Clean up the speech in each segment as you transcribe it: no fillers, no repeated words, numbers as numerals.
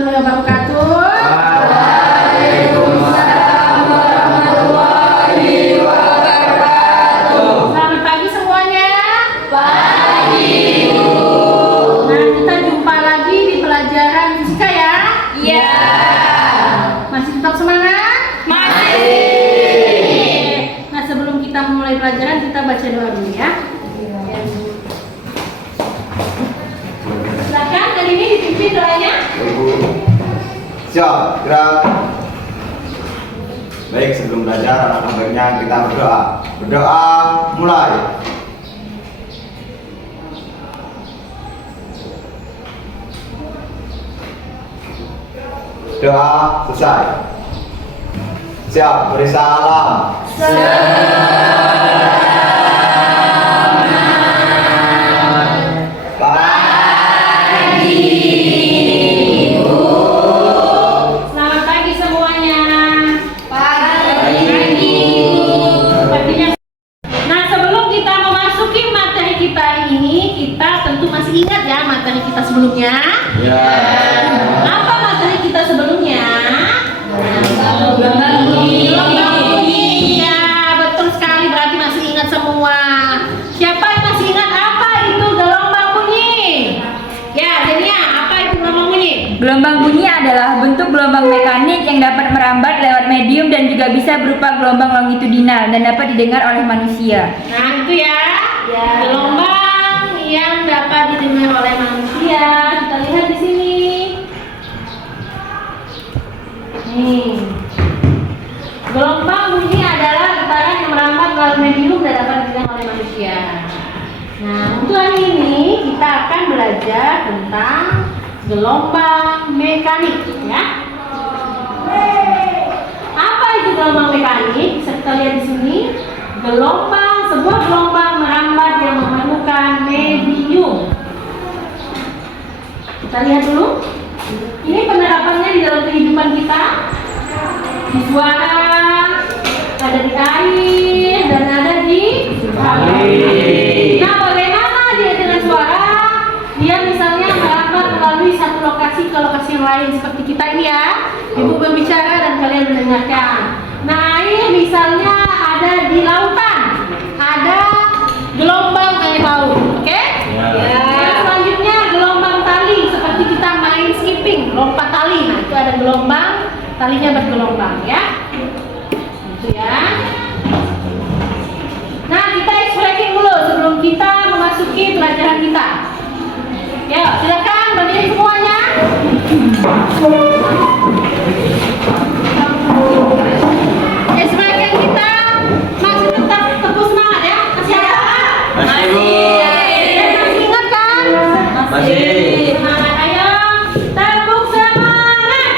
warahmatullahi wabarakatuh. Waalaikumsalam warahmatullahi wabarakatuh. Selamat pagi semuanya. Pagi, Bu. Nah, kita jumpa lagi di pelajaran fisika ya. Iya. Masih tetap semangat? Masih. Nah, sebelum kita mulai pelajaran, kita baca doa dulu ya. Silakan, kali ini dipimpin doanya. Siap, gerak. Baik, sebelum belajar, alangkah baiknya kita berdoa. Berdoa, mulai. Doa selesai. Siap, beri salam. Selamat pagi semuanya. Pagi. Paginya. Nah, sebelum kita memasuki materi kita ini, kita tentu masih ingat ya materi kita sebelumnya. Ya. Apa materi kita sebelumnya? Gelombang bunyi. Gelombang bunyi. Ya, betul sekali, berarti masih ingat semua. Siapa yang masih ingat apa itu gelombang bunyi? Ya, Denia, apa itu gelombang bunyi? Gelombang bunyi adalah bentuk gelombang mekanik yang dapat merambat lewat medium dan juga bisa berupa gelombang longitudinal dan dapat didengar oleh manusia. Nah, itu ya. Gelombang yang dapat didengar oleh manusia. Kita lihat di sini. Nih. Gelombang bunyi adalah getaran yang merambat melalui medium dan dapat didengar oleh manusia. Nah, untuk hari ini kita akan belajar tentang gelombang mekanik, ya. Apa itu gelombang mekanik? Bisa kita lihat di sini. Sebuah gelombang merambat yang memerlukan medium. Kita lihat dulu. Ini penerapannya di dalam kehidupan kita. Di suara, ada di air, dan ada di air. Nah, bagaimana dia dengan suara? Dia misalnya merambat melalui satu lokasi ke lokasi yang lain seperti kita ini ya. Ibu berbicara dan kalian mendengarkan. Nah, air misalnya ada di lautan, ada gelombang air laut, oke? Nah, selanjutnya gelombang tali seperti kita main skipping, lompat tali. Nah, itu ada gelombang, talinya bergelombang ya. Itu ya. Nah, kita explaining dulu sebelum kita memasuki pelajaran kita. Ya, silakan berdiri semuanya. Explain kita masih tetap teguh semangat ya. Masih ada? Masih, Bu. Masih ingat kan? Masih. Semangat, ayo. Tepuk semangat.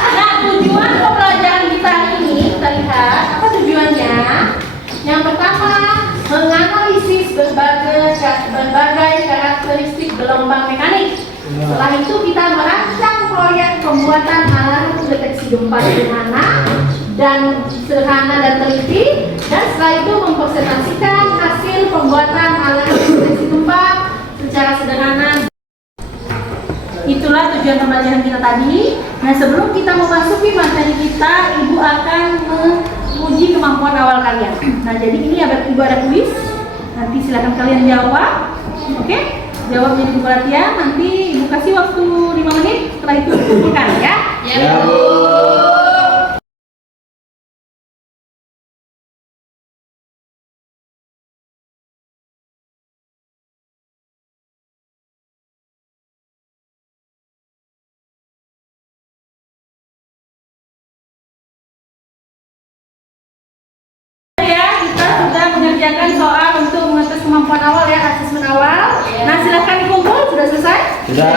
Nah, tujuan pembelajaran kita ini, kita lihat apa tujuannya. Yang pertama, menganalisis berbagai karakteristik gelombang mekanik. Setelah itu kita merancang proyek pembuatan alat deteksi gempa sederhana dan teliti, dan setelah itu mempresentasikan hasil pembuatan alat deteksi gempa secara sederhana. Itulah tujuan pembelajaran kita tadi. Nah, sebelum kita memasuki materi kita, Ibu akan menguji kemampuan awal kalian. Nah, jadi ini Ibu ada kuis. Nanti silakan kalian jawab. Oke? Jawabnya di buku latihan. Nanti Ibu kasih waktu 5 menit. Setelah itu kumpulkan ya. Ya, Bu. Ya, kita sudah mengerjakan soal untuk mengetes kemampuan awal ya, asesmen awal. Nah, silakan dikumpul. Sudah selesai? Sudah.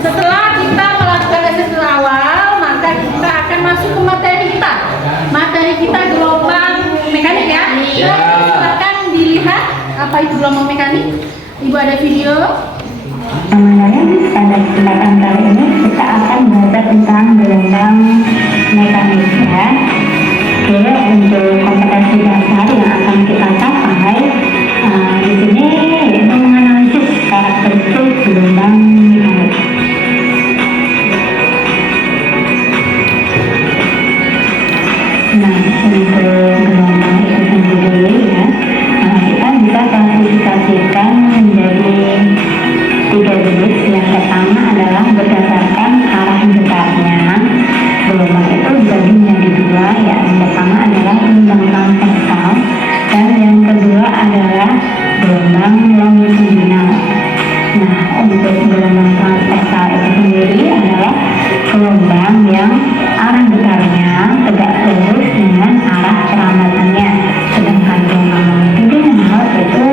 Setelah kita melakukan asesmen awal, maka kita akan masuk ke materi kita. Materi kita gelombang mekanik ya. Iya. Silakan dilihat apa itu gelombang mekanik? Ibu ada video? Teman-teman, pada kesempatan kali ini kita akan belajar tentang gelombang mekanik ya. Oke, untuk kompetensi dasar yang akan kita capai di sini yaitu menganalisis karakteristik gelombang mekanik. Nah, untuk gelombang itu sendiri ya, kita bisa klasifikasikan menjadi 3 jenis. Yang pertama adalah berdasarkan arah getarnya. Gelombang itu dibagi menjadi 2, ya. Yang pertama adalah gelombang transversal dan yang kedua adalah gelombang longitudinal. Nah, untuk gelombang transversal itu sendiri adalah gelombang yang arah getarnya tegak lurus dengan arah perambatannya. Sedangkan gelombang longitudinal itu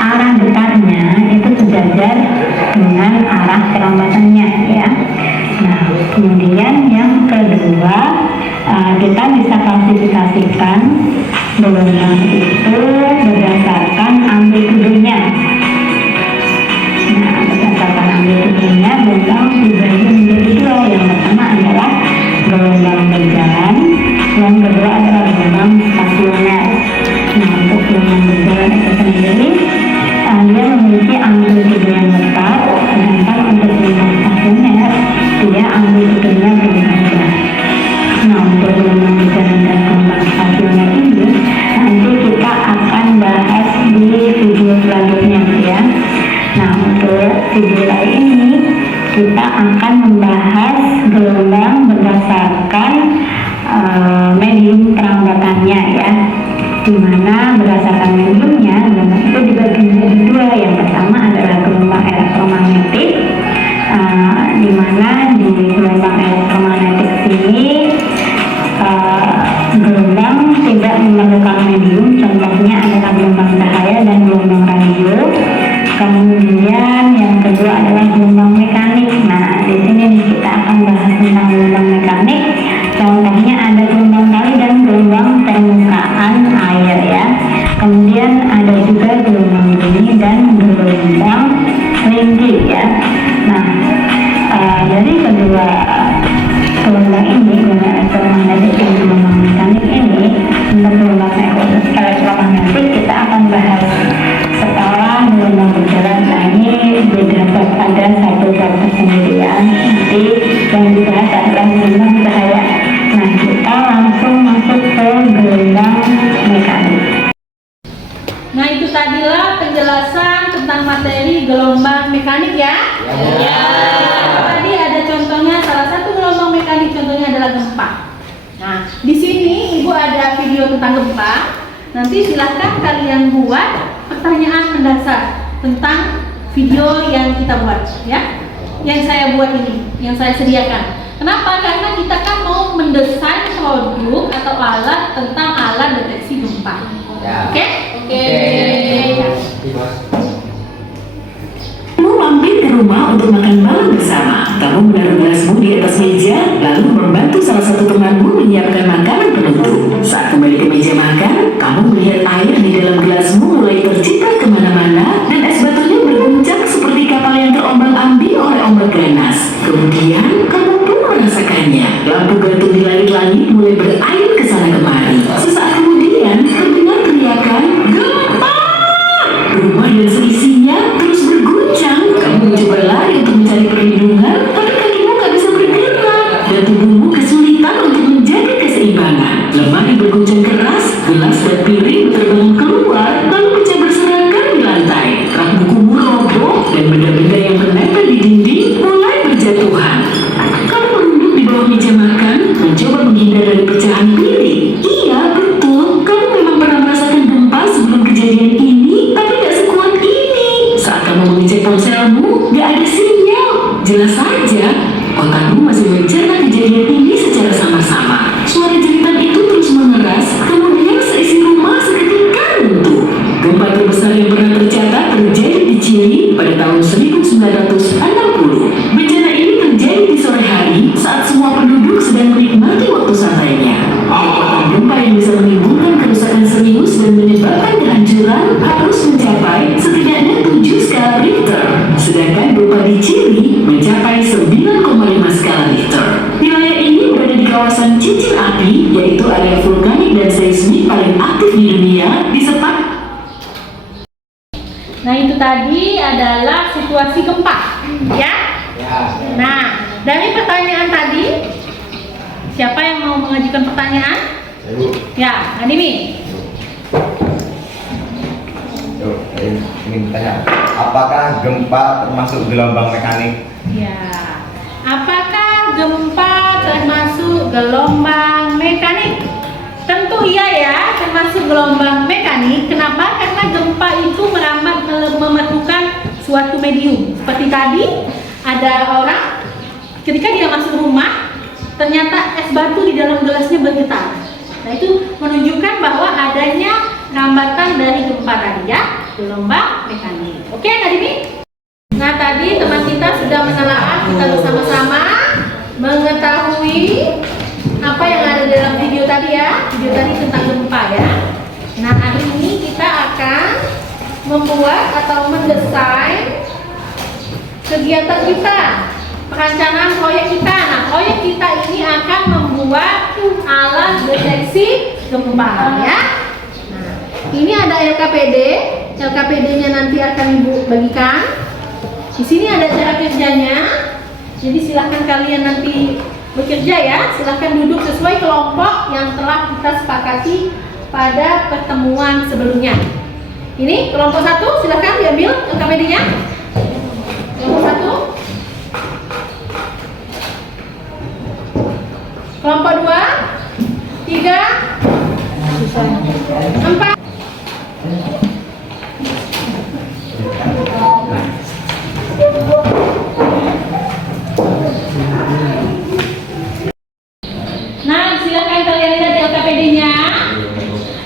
arah getarnya itu sejajar dengan arah perambatannya ya. Nah, kemudian yang kedua kita bisa klasifikasikan gelombang itu berdasarkan amplitudenya. Nah, berdasarkan amplitudenya gelombang dibagi menjadi 2. Yang pertama adalah gelombang berjalan, yang kedua adalah gelombang stasioner. Nah, untuk gelombang berjalan itu sendiri dia memiliki amplitude yang besar, sedangkan untuk gelombang stasioner dia amplitudenya lebih rendah. Nah, untuk gelombang berjalan dan gelombang stasioner ini nanti kita akan bahas di video selanjutnya ya. Nah, untuk video kali ini kita akan membahas gelombang berdasarkan medium perambatannya ya, dimana berdasarkan mediumnya gelombang itu dibagi menjadi 2. Yang pertama adalah gelombang elektromagnetik, dimana di gelombang elektromagnetik ini gelombang tidak memerlukan medium, contohnya adalah gelombang cahaya dan gelombang radio. Kemudian yang kedua adalah gelombang mekanik. Nah, di sini kita akan bahas tentang gelombang mekanik. Contohnya ada gelombang kali dan gelombang permukaan air ya. Kemudian ada juga gelombang bunyi dan gelombang linggih ya. Nah, dari kedua gelombang ini, gelombang elektromagnetik dan gelombang mekanik ini, untuk gelombang elektromagnetik kita akan bahas setelah gelombang berjalan. Nah, ini beda bab, ada satu bab tersendiri ya. Nanti yang dibahas adalah gelombang cahaya. Nah, kita langsung masuk ke gelombang mekanik. Nah, itu tadilah penjelasan tentang materi gelombang mekanik ya. Ya. Tadi ada contohnya, salah satu gelombang mekanik contohnya adalah gempa. Nah, di sini Ibu ada video tentang gempa. Nanti silahkan kalian buat pertanyaan mendasar tentang video yang kita buat ya. Yang saya buat ini, yang saya sediakan. Kenapa? Karena kita kan mau mendesain produk atau alat tentang alat deteksi gempa. Ya. Oke? Oke. Kamu mampir ke rumah untuk makan malam bersama. Kamu menaruh gelasmu di atas meja, lalu membantu salah satu temanmu menyiapkan makanan penutup. Saat kembali ke meja makan, kamu melihat air di dalam gelasmu mulai terciprat kemana-mana dan es batunya berguncang seperti kapal yang terombang-ambing oleh ombak ganas. Kemudian, kamu pun merasakannya. Lampu gantung di langit-langit mulai berair ke sana kemari. Sesaat kemudian, terdengar teriakan, "Gempa!" Rumah dan seisinya terus berguncang. Kamu mencoba lari untuk mencari perlindungan, tapi kakimu gak bisa bergerak dan tubuhmu kesulitan untuk menjaga keseimbangan. Lemari berguncang keras, gelas dan piring terbang keluar, lalu pecah berserakan di lantai. Rak bukumu roboh dan benda-benda yang menempel di dinding mulai berjatuhan. Kamu menunduk di bawah meja makan, mencoba menghindar dari pecahan piring. Iya, betul. Kamu memang pernah merasakan gempa sebelum kejadian ini, tapi gak sekuat ini. Saat kamu mengecek ponselmu, gak ada sinyal. Jelas saja, otakmu masih mencerna kejadian ini secara sama-sama. Suara jeritan itu terus mengeras, cincin api, yaitu area vulkanik dan seismik paling aktif di dunia, disepak. Nah, itu tadi adalah situasi gempa, ya. Nah, dari pertanyaan tadi, siapa yang mau mengajukan pertanyaan? Ya, Adimi. Ingin tanya, apakah gempa termasuk gelombang mekanik? Ya, apakah gempa termasuk gelombang mekanik? Tentu iya ya, termasuk gelombang mekanik. Kenapa? Karena gempa itu merambat mematukan suatu medium. Seperti tadi, ada orang ketika dia masuk rumah, ternyata es batu di dalam gelasnya bergetar. Nah, itu menunjukkan bahwa adanya rambatan dari gempa tadi ya, gelombang mekanik. Oke, Nadimi? Nah, tadi teman kita sudah menelaah, kita bersama-sama mengetahui apa yang ada dalam video tadi ya. Video tadi tentang gempa ya. Nah, hari ini kita akan membuat atau mendesain kegiatan kita, perencanaan proyek kita. Nah, proyek kita ini akan membuat alat deteksi gempa ya. Nah, ini ada LKPD. LKPD-nya nanti akan Ibu bagikan. Di sini ada cara kerjanya. Jadi silahkan kalian nanti bekerja ya. Silahkan duduk sesuai kelompok yang telah kita sepakati pada pertemuan sebelumnya. Ini kelompok 1, silahkan diambil LKPD-nya. Kelompok 1. Kelompok 2, 3, 4. Nah, silakan kalian lihat di LKPD-nya.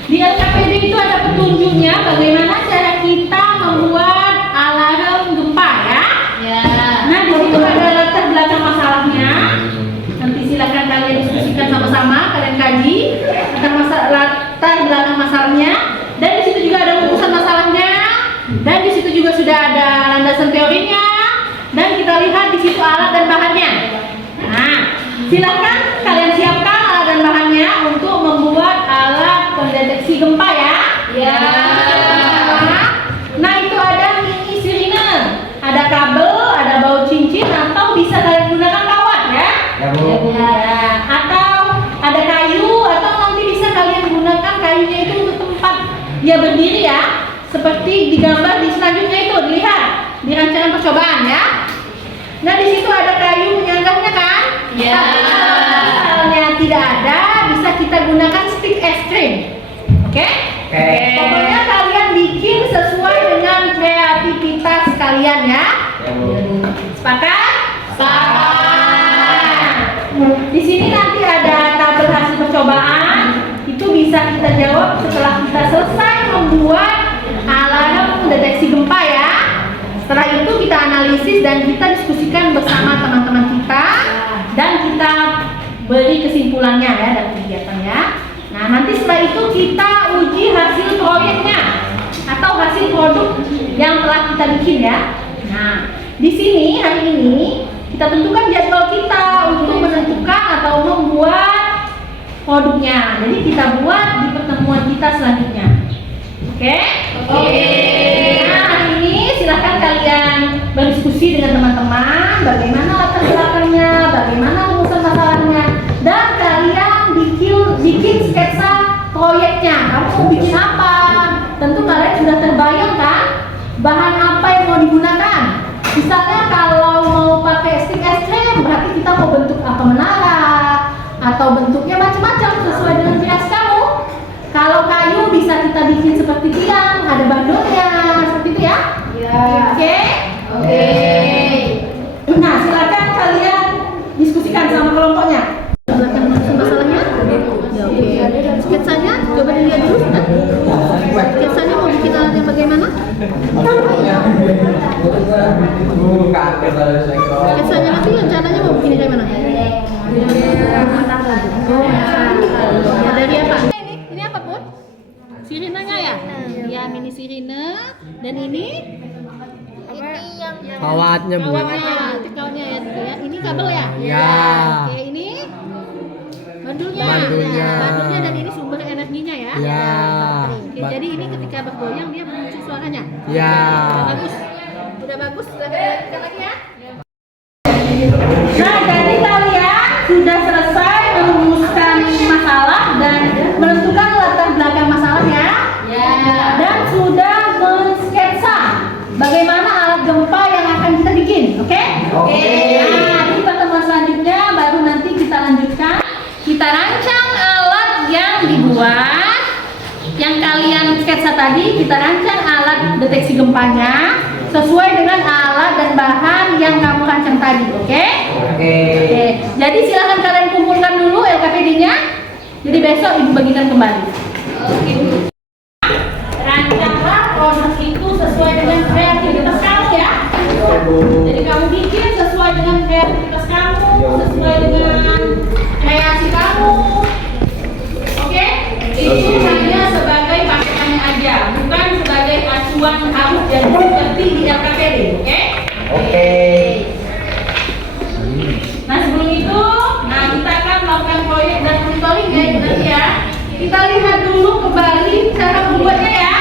Di LKPD itu ada petunjuknya bagaimana cara kita membuat alarm gempa ya. Ya. Nah, di situ ada latar belakang masalahnya. Nanti silakan kalian diskusikan sama-sama, kalian kaji latar belakang masalahnya. Dan di situ juga ada rumusan masalahnya. Dan di situ juga sudah ada landasan teorinya. Dan kita lihat di situ alat dan bahannya. Nah, silakan kalian siapkan alat dan bahannya untuk membuat alat pendeteksi gempa ya. Ya. Nah, itu ada mini sirine, ada kabel, ada baut cincin, atau bisa kalian gunakan kawat ya. Ya, Bu. Ya. Atau ada kayu, atau nanti bisa kalian gunakan kayunya itu untuk tempat dia berdiri ya. Seperti digambar di selanjutnya itu, dilihat di rancangan percobaan ya. Nah, di situ ada kayu penyanggahnya kan? Ya. Tapi kalau misalnya tidak ada, bisa kita gunakan stick es krim. Oke? Pokoknya kalian bikin sesuai dengan kreativitas kalian ya. Sepakat? Sepakat. Di sini nanti ada tabel hasil percobaan. Itu bisa kita jawab setelah kita selesai membuat alarm deteksi gempa ya. Setelah itu kita analisis dan kita diskusikan bersama teman-teman kita dan kita beri kesimpulannya ya dari kegiatannya. Nah, nanti setelah itu kita uji hasil proyeknya atau hasil produk yang telah kita bikin ya. Nah, di sini hari ini kita tentukan jadwal kita untuk menentukan atau membuat produknya. Jadi kita buat di pertemuan kita selanjutnya. Oke? Oke. Nah, hari ini silahkan kalian berdiskusi dengan teman-teman bagaimana latar belakangnya, bagaimana rumusan masalahnya, dan kalian bikin sketsa proyeknya. Kamu mau bikin apa? Tentu kalian sudah terbayang kan bahan apa yang mau digunakan. Misalnya kalau mau pakai stick es krim, berarti kita mau bentuk apa, menara atau bentuknya macam-macam sesuai dengan kias kamu. Kalau kayu bisa kita bikin seperti tiang, ada bandulnya, seperti itu ya. Ya. Oke? Oke. Nah, silakan kalian diskusikan sama kelompoknya. Silakan masalahnya. Ya, oke. Sketsanya coba dilihat dulu. Sketsanya mau bikin alatnya bagaimana? Sketsanya nanti rencananya mau bikin kayak mana? Ya, dari apa? Ini apa, Bun? Sirinenya ya? Ya, mini sirine. Dan ini Kawatnya, Bu. kawatnya, tikalnya ya, gitu ya. Ini kabel ya? Ya. Oke, ini Bandulnya. Bandulnya. Bandulnya dan ini sumber energinya ya. Ya. Oke, jadi ini ketika bergoyang dia muncul suaranya. Ya. Bagus. Udah bagus, lanjutkan lagi ya. Nah, jadi kalian sudah selesai merumuskan masalah dan menentukan latar belakang masalahnya. Ya. Dan sudah mensketsa bagaimana alat gempa yang akan kita bikin, oke? Oke. Nah, di pertemuan selanjutnya baru nanti kita lanjutkan. Kita rancang alat yang dibuat, yang kalian sketsa tadi, kita rancang alat deteksi gempanya sesuai dengan alat dan bahan yang kamu rancang tadi, oke? Oke. Oke. Jadi silakan kalian kumpulkan dulu LKPD-nya. Jadi besok ibu bagikan kembali. Oke. Rancanglah proses itu sesuai dengan kreativitas kamu ya. Jadi kamu bikin sesuai dengan kreativitas kamu, sesuai dengan kreasi kamu. Oke? Itu hanya sebagai patokannya aja, bukan sebagai acuan harus jadi seperti di LKPD, oke? Oke. Nah sebelum itu, kita akan melakukan proyek dan monitoring ya Ibu nanti ya. Kita lihat dulu kembali cara membuatnya ya.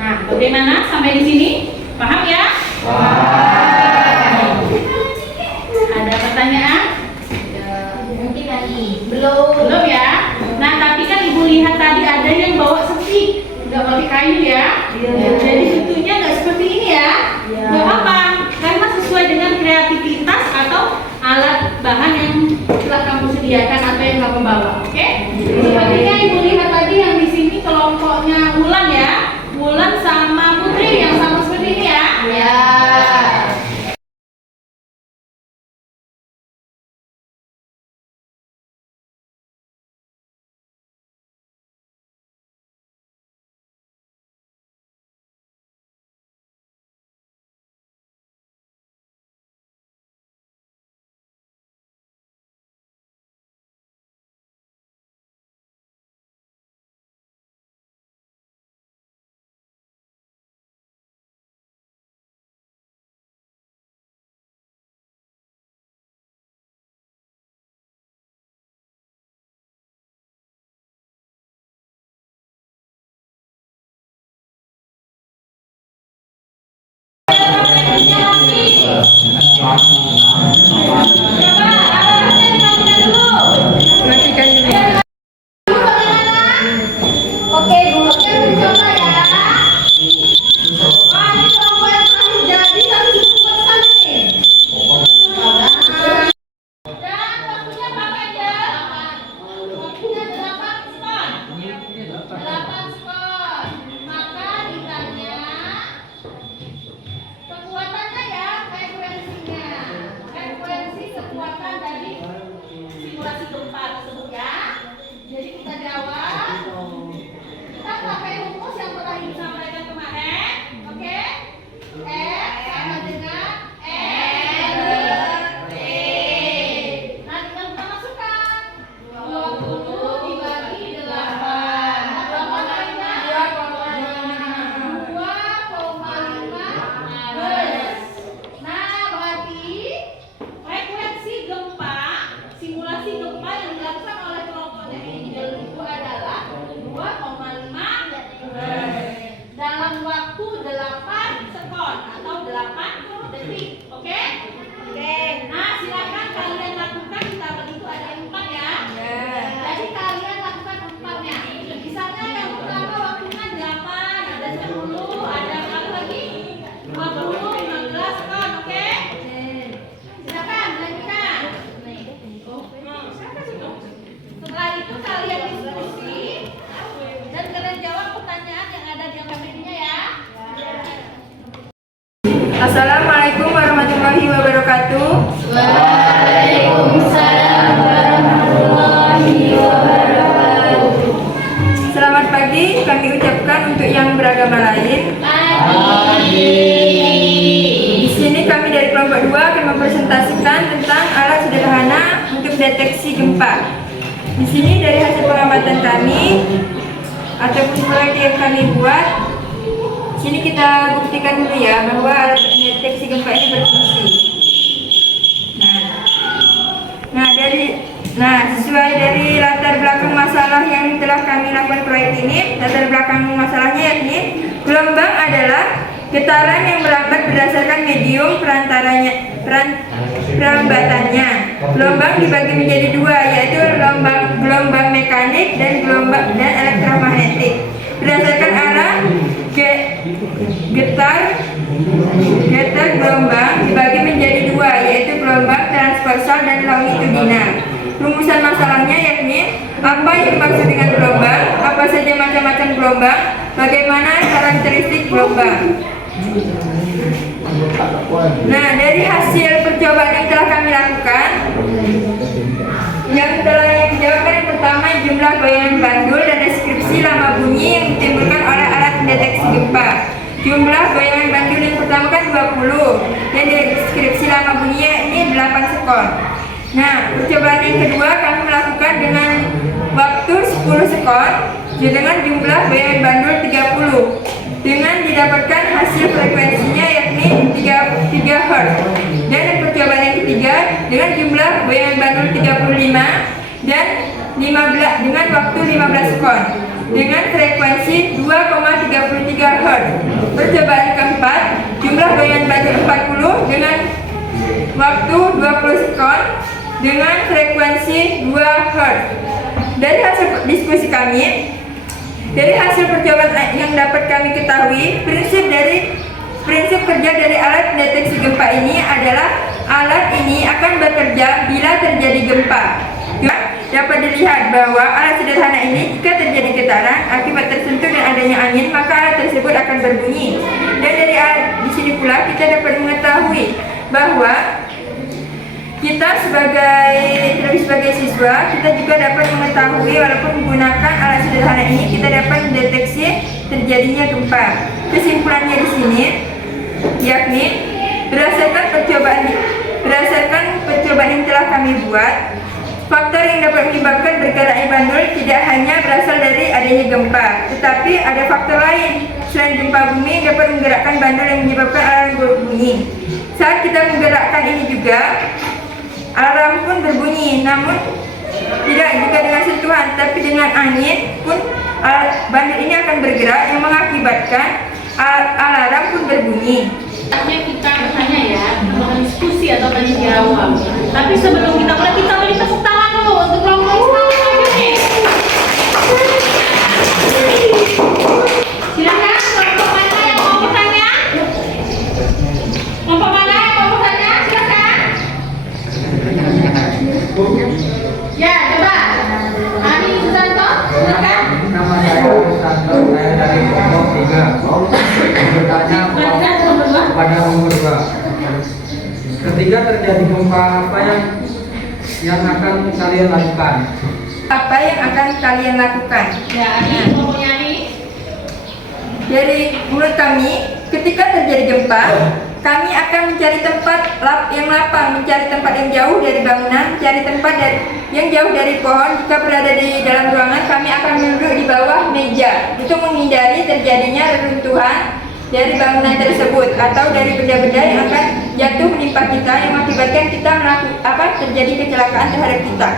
Nah, bagaimana sampai di sini? Paham ya? Ada pertanyaan? Mungkin lagi. Belum ya? Nah, tapi kan Ibu lihat tadi ada yang bawa setik, nggak pakai kayu ya? Jadi bentuknya nggak seperti ini ya? Nggak apa-apa, karena sesuai dengan kreativitas atau alat bahan yang telah kamu sediakan atau yang kamu bawa, oke? Sepertinya Ibu lihat tadi yang di sini kelompoknya Wulan ya? Wulan sama Putri yang sama seperti ini ya? Ya. Oke, Bu. Oke, coba ya. Wah, ini kelompok yang terakhir jadi tapi cukup sekali nih. Dan waktunya berapa aja? Waktunya 8 skor. 8 skor. Maka ditanya kekuatannya ya, frekuensinya. Frekuensi kekuatan dari simulasi gempa tersebut ya. Jadi kita jawab. Kita pakai rumus yang telah Ibu sampaikan kemarin, oke? F sama dengan RT. Nah, tinggal kita masukkan 20 dibagi 8. Berapa kalinya? 2,5 Hz. Nah, berarti frekuensi gempa, simulasi gempa yang dilakukan oleh kelompoknya Angel itu adalah 2,5 dalam waktu 8 sekon atau 80 detik, oke? Oke. Nah, silakan kalian lakukan di tabel itu ada 4 ya. Jadi kalian lakukan 4-nya. Misalnya yang pertama waktunya 8, ada 10, ada apa lagi? 20, 15 sekon, oke? Silakan lanjutkan. Setelah itu kalian diskusi dan kalian jawab pertanyaan yang ada di LKPD-nya ya. Assalamualaikum warahmatullahi wabarakatuh. Waalaikumsalam warahmatullahi wabarakatuh. Selamat pagi kami ucapkan untuk yang beragama lain. Di sini kami dari kelompok 2 akan mempresentasikan tentang alat sederhana untuk deteksi gempa. Di sini dari hasil pengamatan kami ataupun proyek yang kami buat, sini kita buktikan dulu ya bahwa alat deteksi gempa ini berfungsi. Sesuai dari latar belakang masalah yang telah kami lakukan proyek ini, latar belakang masalahnya yakni gelombang adalah getaran yang merambat berdasarkan medium perambatannya. Gelombang dibagi menjadi dua, yaitu gelombang mekanik dan gelombang elektromagnetik. Berdasarkan arah getar gelombang dibagi menjadi dua, yaitu gelombang transversal dan longitudinal. Rumusan masalahnya yakni apa yang dimaksud dengan gelombang, apa saja macam-macam gelombang, bagaimana karakteristik gelombang. Nah, dari hasil percobaan yang telah kami lakukan, yang dijawabkan yang pertama jumlah goyangan bandul dan deskripsi lama bunyi yang ditimbulkan oleh alat mendeteksi gempa. Jumlah goyangan bandul yang pertama kan 20 dan deskripsi lama bunyinya ini 8 sekon. Nah, percobaan yang kedua kami melakukan dengan waktu 10 sekon dengan jumlah goyangan bandul 30 dengan didapatkan hasil frekuensinya yakni 3 Hz. Dan percobaan yang ketiga dengan jumlah goyangan bandul 35 dan 15 dengan waktu 15 sekon dengan frekuensi 2,33 Hz. Percobaan keempat jumlah goyangan bandul 40 dengan waktu 20 sekon dengan frekuensi 2 Hz. Dari hasil diskusi kami, dari hasil percobaan yang dapat kami ketahui, prinsip kerja dari alat deteksi gempa ini adalah alat ini akan bekerja bila terjadi gempa. Dapat dilihat bahwa alat sederhana ini jika terjadi getaran akibat tersentuh dan adanya angin, maka alat tersebut akan berbunyi. Dan dari alat di sini pula kita dapat mengetahui bahwa kita sebagai siswa, kita juga dapat mengetahui walaupun menggunakan alat sederhana ini kita dapat mendeteksi terjadinya gempa. Kesimpulannya di sini yakni berdasarkan percobaan yang telah kami buat, faktor yang dapat menyebabkan bergeraknya bandul tidak hanya berasal dari adanya gempa, tetapi ada faktor lain selain gempa bumi yang dapat menggerakkan bandul yang menyebabkan alarm berbunyi. Saat kita menggerakkan ini juga alarm pun berbunyi, namun tidak juga dengan sentuhan, tapi dengan angin pun bandul ini akan bergerak yang mengakibatkan alarm pun berbunyi. Saatnya kita bertanya ya, kita diskusi atau tanya jawab. Tapi sebelum kita mulai, kita beri tepuk tangan dulu untuk kelompok istana ini. Silakan kelompok mana yang mau bertanya? Kelompok mana yang mau bertanya? Silakan. Ya, coba. Ani Susanto, silakan. Nama saya Susanto, saya dari kelompok 3. Bertanya kepada nomor 2. Ketika terjadi gempa, apa yang akan kalian lakukan? Apa yang akan kalian lakukan? Ya, Ani, kelompoknya Ani. Dari menurut kami, ketika terjadi gempa, kami akan mencari tempat yang lapang, mencari tempat yang jauh dari bangunan, mencari tempat yang jauh dari pohon. Jika berada di dalam ruangan, kami akan duduk di bawah meja untuk menghindari terjadinya reruntuhan dari bangunan tersebut atau dari benda-benda yang akan jatuh menimpa kita yang mengakibatkan kita terjadi kecelakaan terhadap kita.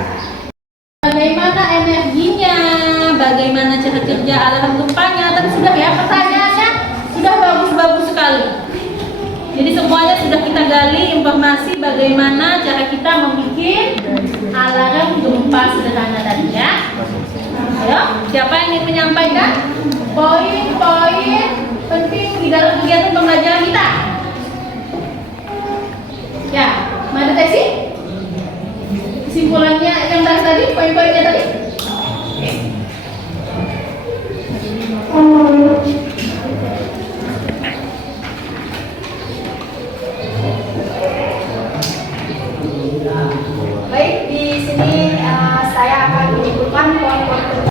Bagaimana energinya, bagaimana cara kerja alarm gempanya, tadi sudah ya pertanyaannya sudah bagus-bagus sekali. Jadi semuanya sudah kita gali informasi bagaimana cara kita membuat alarm gempa sederhana tadi ya. Ayo, siapa yang ingin menyampaikan poin-poin penting di dalam kegiatan pembelajaran kita? Ya, Mbak Desi? Kesimpulannya yang tadi, poin-poinnya tadi. Baik, di sini saya akan menyebutkan poin-poin.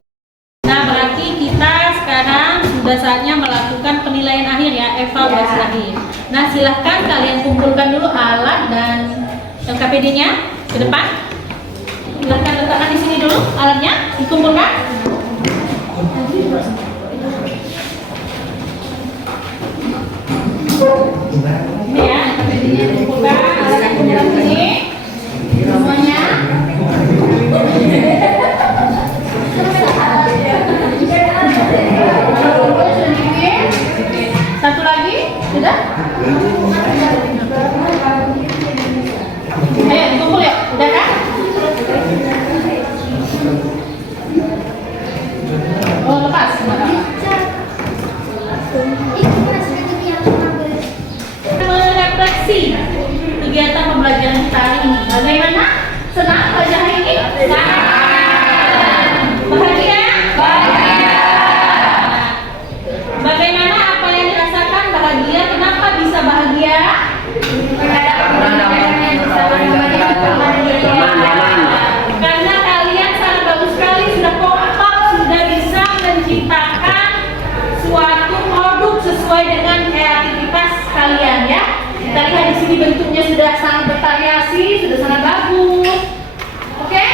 Nah, berarti kita sekarang sudah saatnya melakukan melakukan penilaian akhir ya, evaluasi akhir. Nah, silahkan kalian kumpulkan dulu alat dan LKPD-nya ke depan. Silahkan letakkan di sini dulu alatnya, dikumpulkan. Ini ya, LKPD-nya dikumpulkan, alatnya kumpulkan di sini. Semuanya. Satu lagi, sudah? Ayo, kumpul yuk, udah kan? Oh, lepas. Merefleksi kegiatan pembelajaran kita hari ini. Bagaimana? Senang belajar hari ini? Senang. Bahagia? Bahagia. Bagaimana apa yang dirasakan bahagia? Kenapa bisa bahagia? Karena kalian sangat bagus sekali, sudah kompak, sudah bisa menciptakan suatu produk sesuai dengan kreativitas kalian ya. Kita lihat di sini bentuknya sudah sangat bervariasi, sudah sangat bagus. Oke?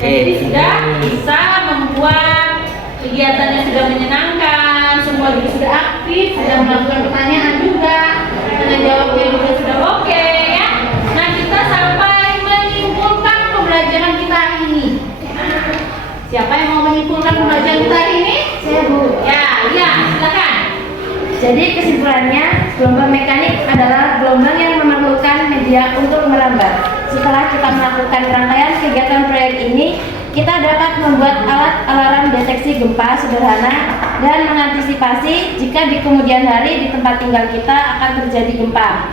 Jadi sudah bisa membuat kegiatannya sudah menyenangkan, semua juga sudah aktif, sudah melakukan pertanyaan juga, dengan jawabnya juga sudah oke ya. Nah, kita sampai menyimpulkan pembelajaran kita hari ini. Siapa yang mau menyimpulkan pembelajaran kita hari ini? Saya, Bu. Ya, silakan. Jadi kesimpulannya, gelombang mekanik adalah gelombang yang memerlukan media untuk merambat. Setelah kita melakukan rangkaian kegiatan proyek ini, kita dapat membuat alat alarm deteksi gempa sederhana dan mengantisipasi jika di kemudian hari di tempat tinggal kita akan terjadi gempa.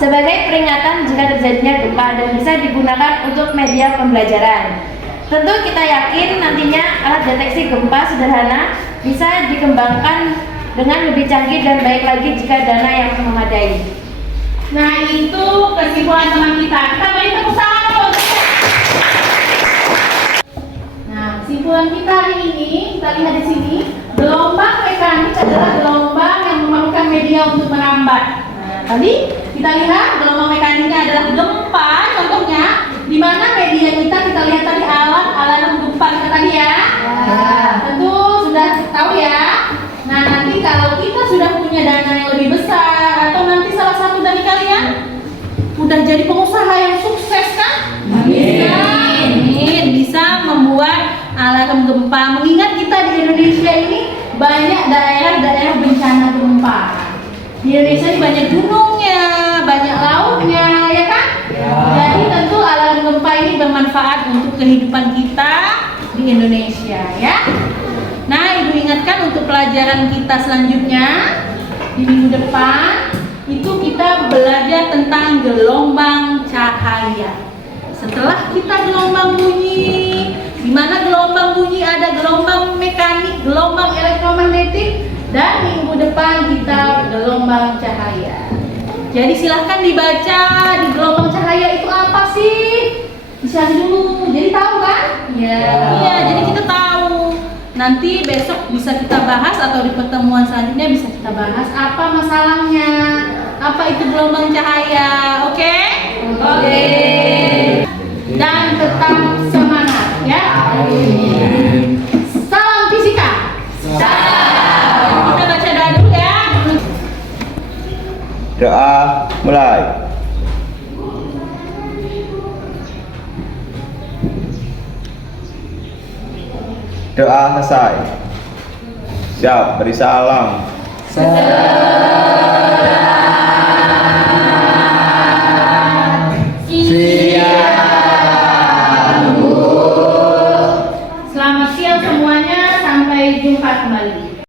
Sebagai peringatan jika terjadinya gempa dan bisa digunakan untuk media pembelajaran. Tentu kita yakin nantinya alat deteksi gempa sederhana bisa dikembangkan dengan lebih canggih dan baik lagi jika dana yang memadai. Nah, itu kesimpulan teman kita. Kita beri tepuk tangan untuk. Nah, kesimpulan kita hari ini, kita lihat di sini, gelombang mekanik adalah gelombang yang memerlukan media untuk merambat. Nah, tadi kita lihat gelombang mekaniknya adalah gempa, contohnya, di mana media kita lihat tadi alat alarm gempa kita tadi ya. Tentu sudah tahu ya. Nah, nanti kalau kita sudah punya dana yang lebih besar atau nanti salah satu dari kalian udah jadi pengusaha yang sukses kan? Bisa membuat alarm gempa. Mengingat kita di Indonesia ini banyak daerah-daerah bencana gempa. Di Indonesia ini banyak gunungnya, banyak lautnya, ya kan? Jadi tentu alarm gempa ini bermanfaat untuk kehidupan kita di Indonesia, ya. Nah, Ibu ingatkan untuk pelajaran kita selanjutnya di minggu depan itu kita belajar tentang gelombang cahaya. Setelah kita gelombang bunyi, di mana gelombang bunyi ada gelombang mekanik, gelombang elektromagnetik, dan minggu depan kita gelombang cahaya. Jadi silahkan dibaca di gelombang cahaya itu apa sih? Dicari dulu. Jadi tahu kan? Iya, jadi kita tahu. Nanti besok bisa kita bahas atau di pertemuan selanjutnya bisa kita bahas apa masalahnya, apa itu gelombang cahaya, oke? Oke. Dan tetap semangat ya. Salam fisika. Salam. Kita baca doa dulu ya. Doa mulai. Doa selesai. Siap, beri salam. Selamat siang semuanya, sampai jumpa kembali.